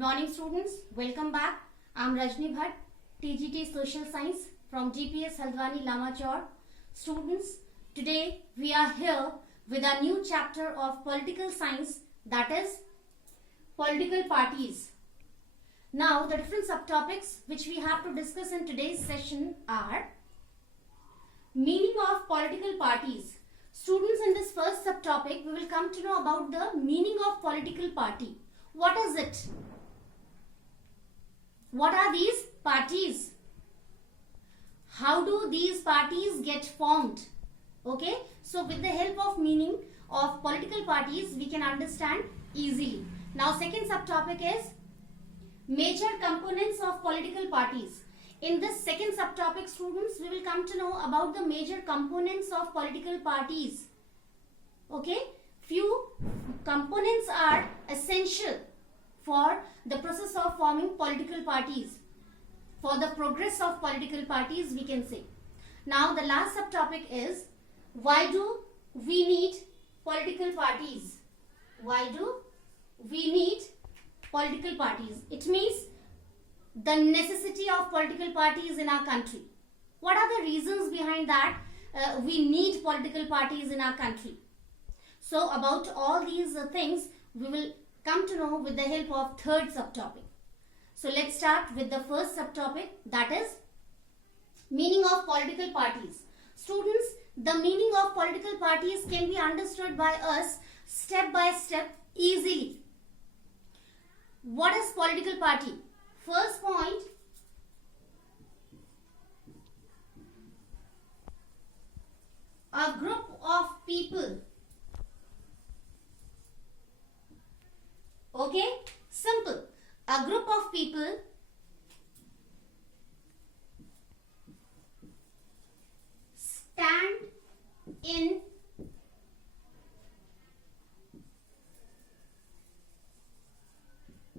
morning students, welcome back. I am Rajni Bhatt, TGT Social Science from GPS Haldwani Lamachor. Students, today we are here with a new chapter of political science, that is political parties. Now the different subtopics which we have to discuss in today's session are meaning of political parties. Students, in this first subtopic we will come to know about the meaning of political party. What is it? What are these parties? How do these parties get formed? Okay, so with the help of meaning of political parties we can understand easily. Now second subtopic is major components of political parties. In this second subtopic, students, we will come to know about the major components of political parties. Okay, few components are essential for the process of forming political parties, for the progress of political parties, we can say. Now the last subtopic is why do we need political parties? Why do we need political parties? It means the necessity of political parties in our country. What are the reasons behind that we need political parties in our country? So about all these things we will come to know with the help of third subtopic. So let's start with the first subtopic, that is meaning of political parties. Students, the meaning of political parties can be understood by us step by step easily. What is political party? First point, a group of people. Okay, simple. A group of people stand in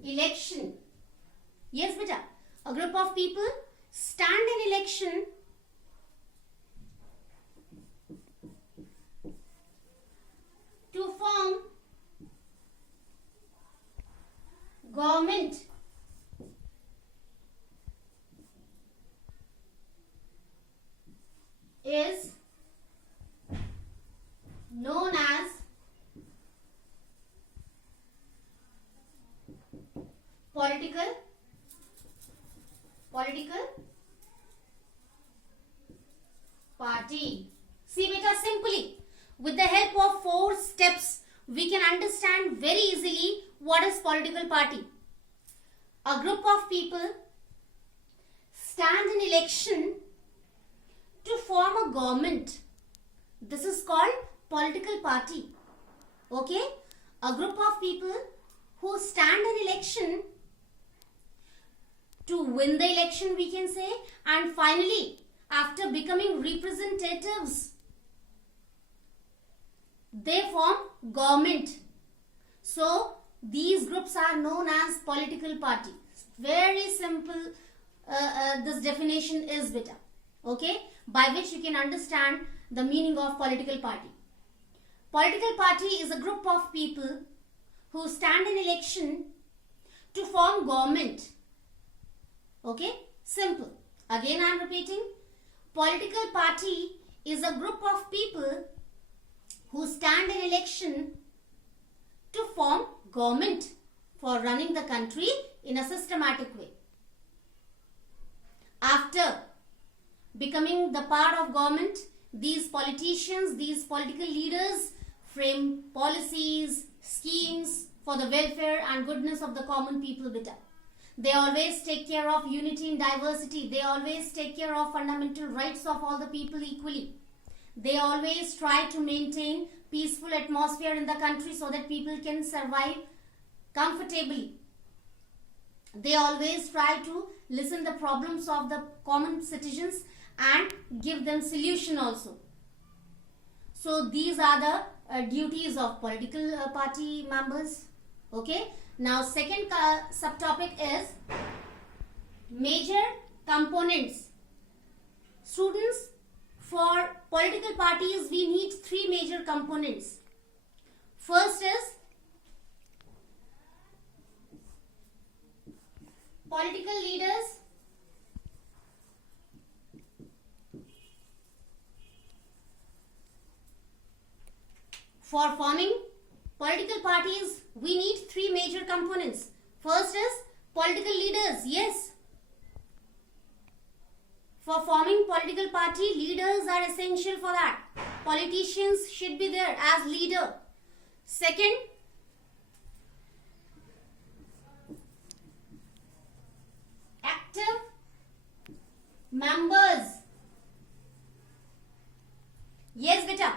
election. Yes, beta. A group of people stand in election to form government. Is known as political party. See beta, simply with the help of 4 steps we can understand very easily what is political party. A group of people stand in election to form a government. This is called political party. Okay, a group of people who stand in election to win the election, we can say, and finally after becoming representatives they form government. So these groups are known as political party. Very simple this definition is beta. Okay, by which you can understand the meaning of political party. Political party is a group of people who stand in election to form government. Okay, simple. Again I am repeating. Political party is a group of people who stand in election to form government for running the country in a systematic way. After becoming the part of government, these politicians, these political leaders frame policies, schemes for the welfare and goodness of the common people beta. They always take care of unity in diversity. They always take care of fundamental rights of all the people equally. They always try to maintain peaceful atmosphere in the country so that people can survive comfortably. They always try to listen the problems of the common citizens and give them solution also. So these are the duties of political party members. Okay. Now second subtopic is major components. Students, for political parties we need 3 major components. First is political leaders for forming political parties we need three major components. First is political leaders. Yes, for forming political party, leaders are essential for that. Politicians should be there as leader. Second, active members. Yes, beta.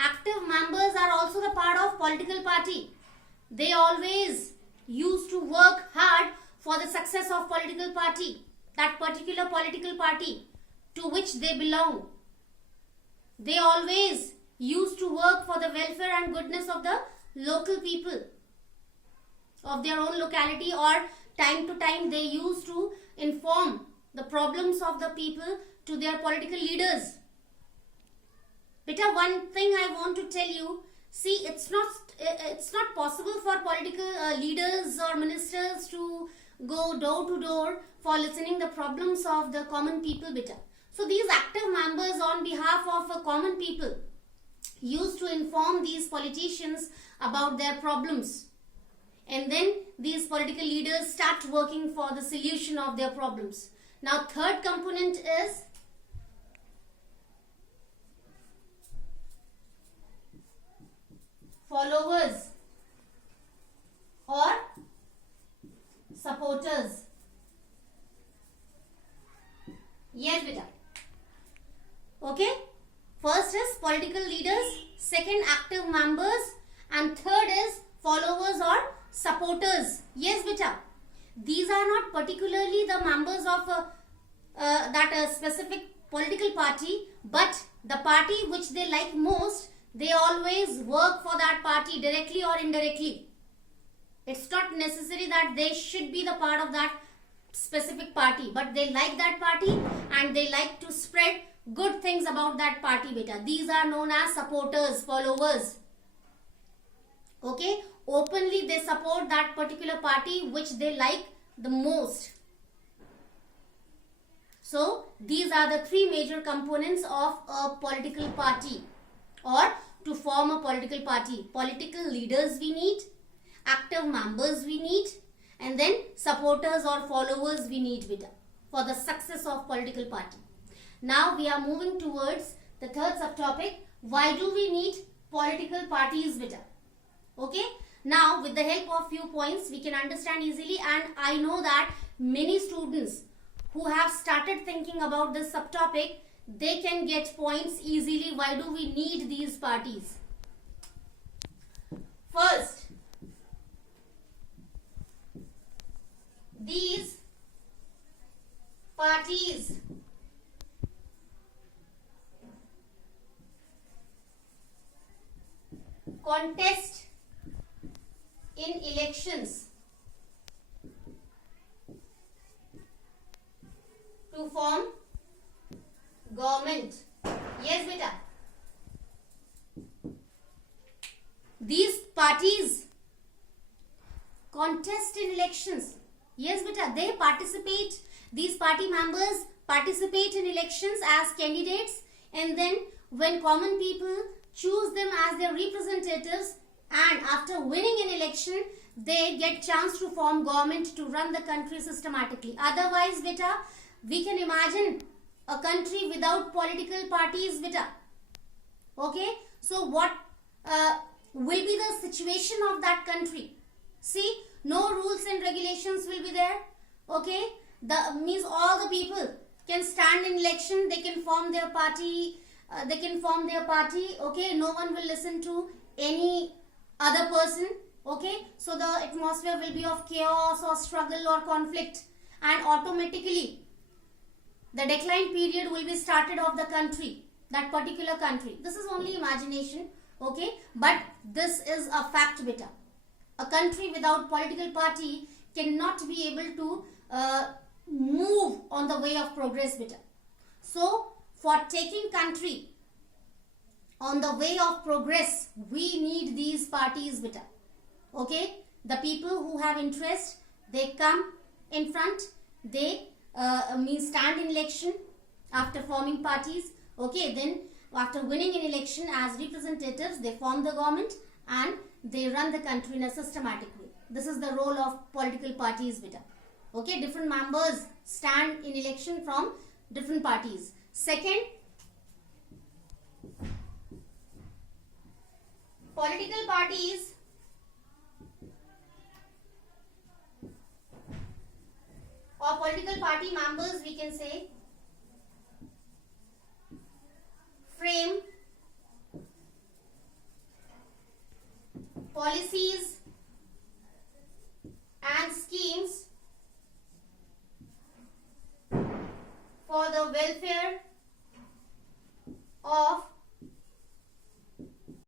Active members are also the part of political party. They always used to work hard for the success of political party, that particular political party to which they belong. They always used to work for the welfare and goodness of the local people of their own locality, or time to time they used to inform the problems of the people to their political leaders. Beta, one thing I want to tell you, see, it's not possible for political leaders or ministers to go door to door for listening the problems of the common people, beta. So these active members on behalf of common people used to inform these politicians about their problems, and then these political leaders start working for the solution of their problems. Now third component is followers or supporters. Yes, beta. Okay. First is political leaders, second active members, and third is followers or supporters. Yes, beta. These are not particularly the members of that specific political party, but the party which they like most, they always work for that party directly or indirectly. It's not necessary that they should be the part of that specific party, but they like that party and they like to spread good things about that party, beta. These are known as supporters, followers. Okay, openly they support that particular party which they like the most. So these are the three major components of a political party, or to form a political party. Political leaders we need, active members we need, and then supporters or followers we need, beta, for the success of political party. Now we are moving towards the third subtopic. Why do we need political parties, beta? Okay. Now with the help of few points we can understand easily, and I know that many students who have started thinking about this subtopic, they can get points easily. Why do we need these parties? First, these parties contest in elections to form government. Yes, beta. These parties contest in elections. Yes, beta. They participate. These party members participate in elections as candidates, and then when common people choose them as their representatives, and after winning an election, they get chance to form government to run the country systematically. Otherwise, beta, we can imagine a country without political parties, beta. Okay, so what will be the situation of that country? See, no rules and regulations will be there. Okay, the means all the people can stand in election, they can form their party, okay, no one will listen to any other person. Okay, so the atmosphere will be of chaos or struggle or conflict, and automatically the decline period will be started of the country, that particular country. This is only imagination, okay, but this is a fact, beta. A country without political party cannot be able to move on the way of progress, beta. So for taking country on the way of progress, we need these parties, beta. Okay, the people who have interest, they come in front. They stand in election after forming parties. Okay, then after winning an election as representatives, they form the government and they run the country in a systematic way. This is the role of political parties, beta. Okay, different members stand in election from different parties. Second, political parties or political party members, we can say, frame policies and schemes